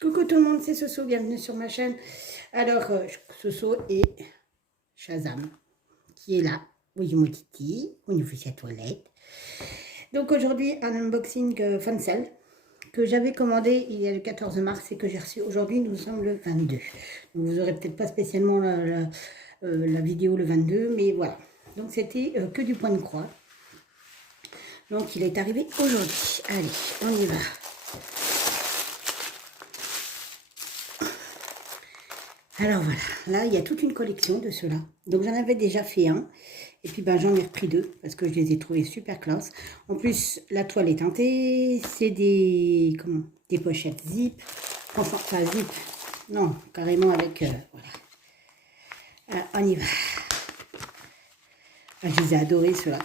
Coucou tout le monde, c'est Soso, bienvenue sur ma chaîne. Alors, Soso et Shazam, qui est là. Oui, mon titi, au niveau de sa toilette. Donc aujourd'hui, un unboxing fancel que j'avais commandé il y a le 14 mars et que j'ai reçu aujourd'hui. Nous sommes le 22. Donc vous n'aurez peut-être pas spécialement la vidéo le 22, mais voilà. Donc c'était que du point de croix. Donc il est arrivé aujourd'hui. Allez, on y va. Alors voilà, là il y a toute une collection de ceux-là. Donc j'en avais déjà fait un. Et puis ben, j'en ai repris deux parce que je les ai trouvés super classe. En plus, la toile est teintée. C'est des, des pochettes zip. Enfin, pas zip. Non, carrément avec... voilà. Alors, on y va. Ah, je les ai adorés ceux-là.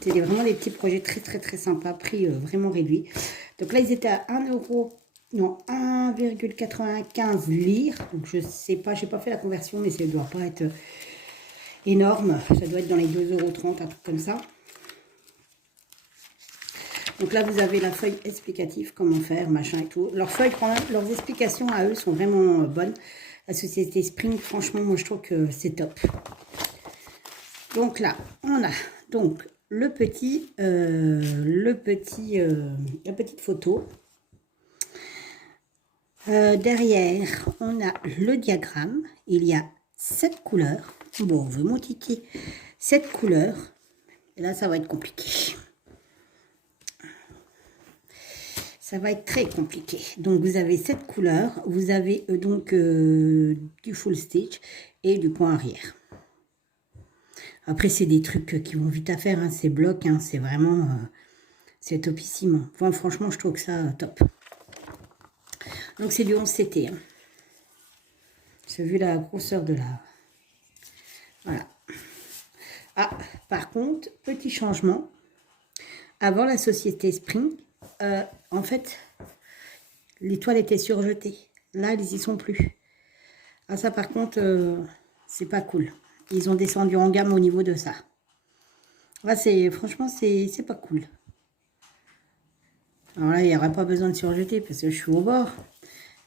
C'est vraiment des petits projets très sympas. Prix vraiment réduit. Donc là, ils étaient à 1 euro. Non, 1,95 lire. Donc je sais pas, j'ai pas fait la conversion, mais ça ne doit pas être énorme. Ça doit être dans les 2,30 €, un truc comme ça. Donc là, vous avez la feuille explicative, comment faire, machin et tout. Leurs feuilles, quand même, leurs explications à eux sont vraiment bonnes. La société Spring, franchement, moi, je trouve que c'est top. Donc là, on a donc la petite photo. Derrière, on a le diagramme. Il y a 7 couleurs. Bon, on veut mon titi. 7 couleurs. Et là, ça va être compliqué. Ça va être très compliqué. Donc, vous avez 7 couleurs. Vous avez donc du full stitch et du point arrière. Après, c'est des trucs qui vont vite à faire. Hein. C'est bloc. Hein. C'est vraiment... c'est topissime. Enfin, franchement, je trouve que ça top. Donc, c'est du 11 CT. Hein. C'est vu la grosseur de la... Voilà. Ah, par contre, petit changement. Avant la société Spring, en fait, les toiles étaient surjetées. Là, ils y sont plus. Ah, ça, par contre, c'est pas cool. Ils ont descendu en gamme au niveau de ça. Là, franchement, c'est pas cool. Alors là, il n'y aura pas besoin de surjeter parce que je suis au bord.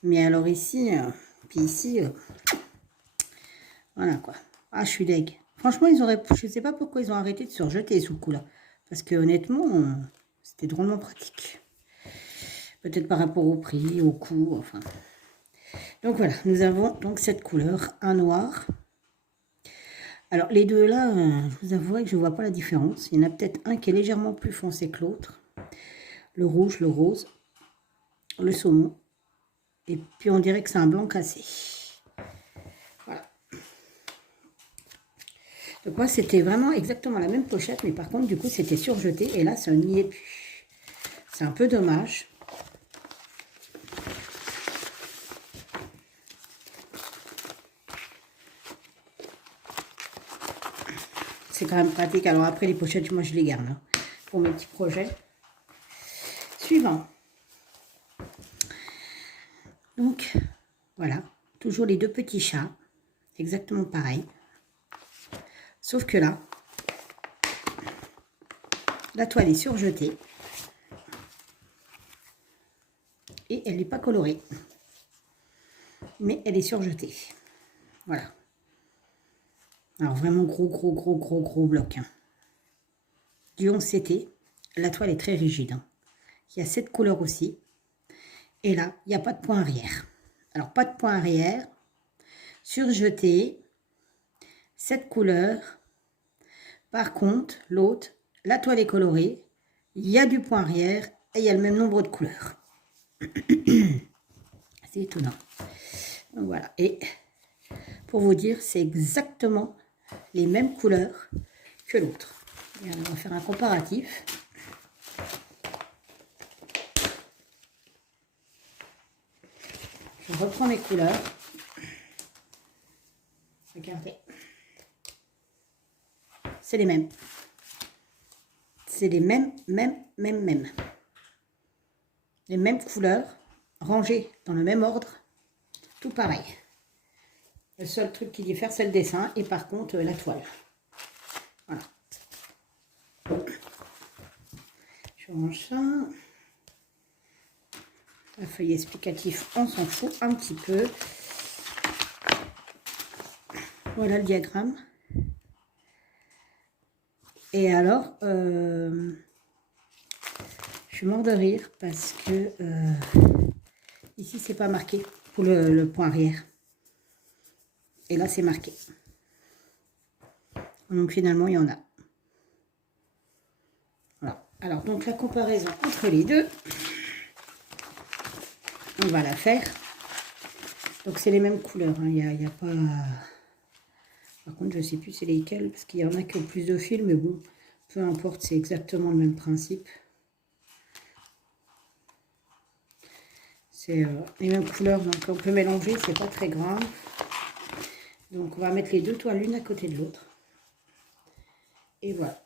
Mais alors ici, puis ici, voilà quoi. Ah, je suis deg. Franchement, je sais pas pourquoi ils ont arrêté de surjeter sous le coup là. Parce que honnêtement, c'était drôlement pratique. Peut-être par rapport au prix, au coût, enfin. Donc voilà, nous avons donc cette couleur, un noir. Alors les deux là, je vous avouerai que je ne vois pas la différence. Il y en a peut-être un qui est légèrement plus foncé que l'autre. Le rouge, le rose, le saumon. Et puis on dirait que c'est un blanc cassé. Voilà. Donc moi c'était vraiment exactement la même pochette, mais par contre du coup c'était surjeté. Et là ça n'y est plus. C'est un peu dommage. C'est quand même pratique. Alors après les pochettes, moi je les garde hein, pour mes petits projets. Suivant. Donc voilà, toujours les deux petits chats. Exactement pareil. Sauf que là, la toile est surjetée. Et elle n'est pas colorée. Mais elle est surjetée. Voilà. Alors vraiment gros bloc. Hein. Du 11 CT. La toile est très rigide. Hein. Il y a 7 couleurs aussi. Et là, il n'y a pas de point arrière. Alors pas de point arrière. Surjeté. 7 couleurs. Par contre, l'autre, la toile est colorée. Il y a du point arrière. Et il y a le même nombre de couleurs. C'est étonnant. Donc voilà. Et pour vous dire, c'est exactement les mêmes couleurs que l'autre. On va faire un comparatif. Je reprends mes couleurs. Regardez. C'est les mêmes. C'est les mêmes. Les mêmes couleurs, rangées dans le même ordre. Tout pareil. Le seul truc qui diffère, c'est le dessin et par contre la toile. Voilà. Je range ça. La feuille explicatif, on s'en fout un petit peu. Voilà le diagramme. Et alors, je suis mort de rire parce que ici, c'est pas marqué pour le point arrière. Et là, c'est marqué. Donc, finalement, il y en a. Voilà. Alors, donc, la comparaison entre les deux, on va la faire. Donc, c'est les mêmes couleurs. Hein. Il y a pas... Par contre, je ne sais plus c'est lesquels, parce qu'il y en a qui ont plus de fils, mais bon, peu importe, c'est exactement le même principe. C'est les mêmes couleurs, donc on peut mélanger, c'est pas très grave. Donc, on va mettre les deux toiles l'une à côté de l'autre. Et voilà.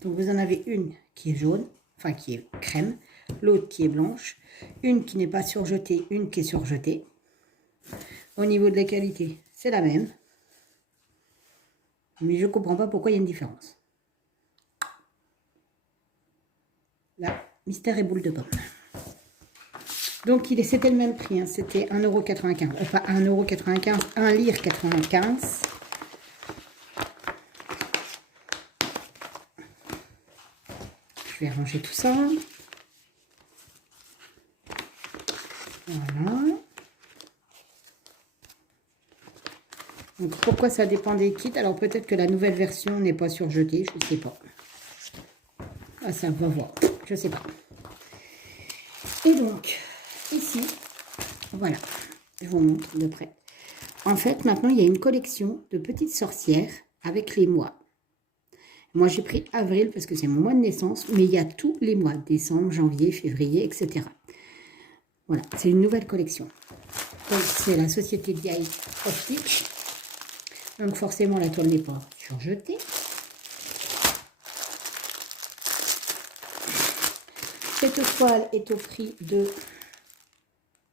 Donc, vous en avez une qui est jaune, enfin qui est crème, l'autre qui est blanche, une qui n'est pas surjetée, une qui est surjetée. Au niveau de la qualité, c'est la même. Mais je ne comprends pas pourquoi il y a une différence. Là, mystère et boule de pomme. Donc, c'était le même prix. Hein. C'était 1,95 €. Enfin, 1,95 €, 1 lire 95. Je vais ranger tout ça. Voilà. Donc, pourquoi ça dépend des kits? Alors, peut-être que la nouvelle version n'est pas surjetée. Je ne sais pas. Ah, ça, on va voir. Je ne sais pas. Et donc, ici, voilà. Je vous montre de près. En fait, maintenant, il y a une collection de petites sorcières avec les mois. Moi, j'ai pris avril parce que c'est mon mois de naissance, mais il y a tous les mois, décembre, janvier, février, etc. Voilà, c'est une nouvelle collection. Donc, c'est la société DI Optique. Donc, forcément, la toile n'est pas surjetée. Cette toile est au prix de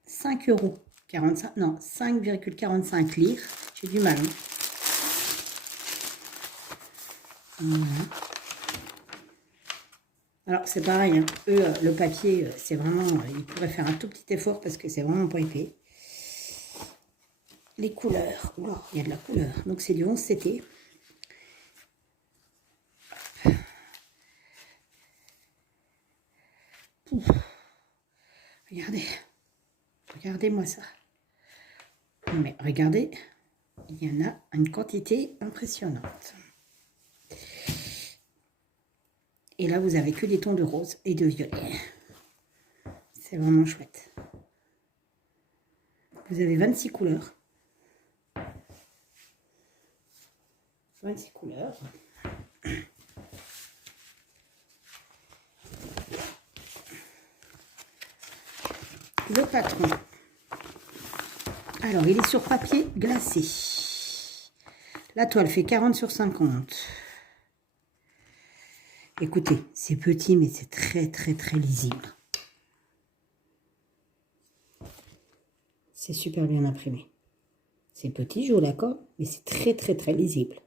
5,45 €. Non, 5,45 lire. J'ai du mal. Hein. Voilà. Alors, c'est pareil. Hein. Eux, le papier, c'est vraiment... ils pourraient faire un tout petit effort parce que c'est vraiment pas épais. Les couleurs. Oh, il y a de la couleur. Donc, c'est du 11 CT. Regardez. Regardez-moi ça. Mais regardez, il y en a une quantité impressionnante. Et là, vous avez que des tons de rose et de violet. C'est vraiment chouette. Vous avez 26 couleurs. 26 couleurs. Le patron. Alors, il est sur papier glacé. La toile fait 40 sur 50. Écoutez, c'est petit, mais c'est très, très, très lisible. C'est super bien imprimé. C'est petit, je vous l'accorde, mais c'est très, très, très lisible.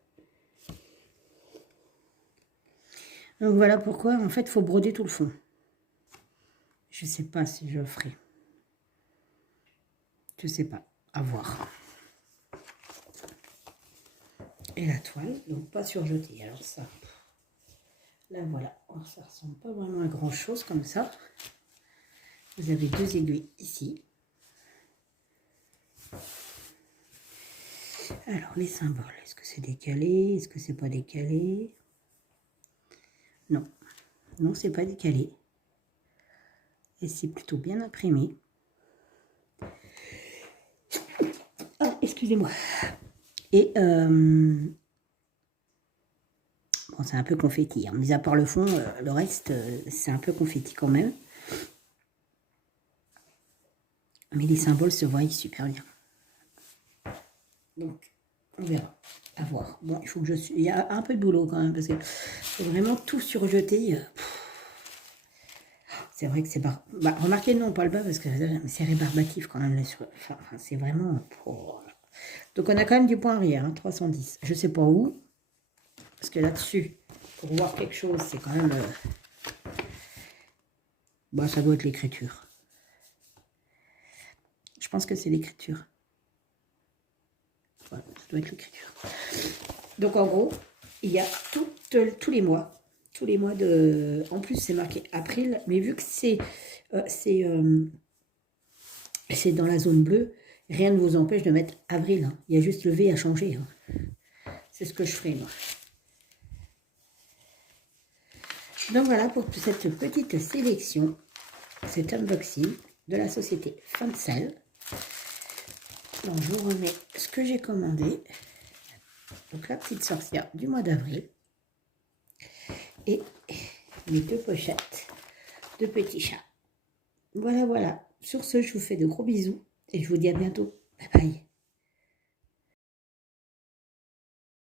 Donc, voilà pourquoi, en fait, il faut broder tout le fond. Je ne sais pas si je le ferai. Je ne sais pas. À voir. Et la toile, donc pas surjetée. Alors ça, là voilà. Alors, ça ressemble pas vraiment à grand chose comme ça. Vous avez deux aiguilles ici. Alors les symboles, est-ce que c'est décalé? Est-ce que c'est pas décalé? Non. Non, c'est pas décalé. Et c'est plutôt bien imprimé. Ah, excusez-moi. Et bon, c'est un peu confetti. Hein. Mis à part le fond, le reste, c'est un peu confetti quand même. Mais les symboles se voient super bien. Donc, on verra. À voir. Bon, il faut que il y a un peu de boulot quand même, parce que c'est vraiment tout surjeté. C'est vrai que c'est... Bah, remarquez, non, pas le bas, parce que c'est rébarbatif quand même. Enfin, c'est vraiment... Donc, on a quand même du point arrière, hein, 310. Je sais pas où, parce que là-dessus, pour voir quelque chose, c'est quand même... Bah, ça doit être l'écriture. Je pense que c'est l'écriture. Voilà, ça doit être l'écriture. Donc en gros, il y a tous les mois. Tous les mois de... En plus, c'est marqué avril. Mais vu que c'est dans la zone bleue, rien ne vous empêche de mettre avril. Hein. Il y a juste le V à changer. Hein. C'est ce que je ferai, moi. Donc voilà pour cette petite sélection, cet unboxing de la société Fancel. Donc je vous remets ce que j'ai commandé. Donc la petite sorcière du mois d'avril. Et mes 2 pochettes de petits chats. Voilà, voilà. Sur ce, je vous fais de gros bisous et je vous dis à bientôt. Bye bye.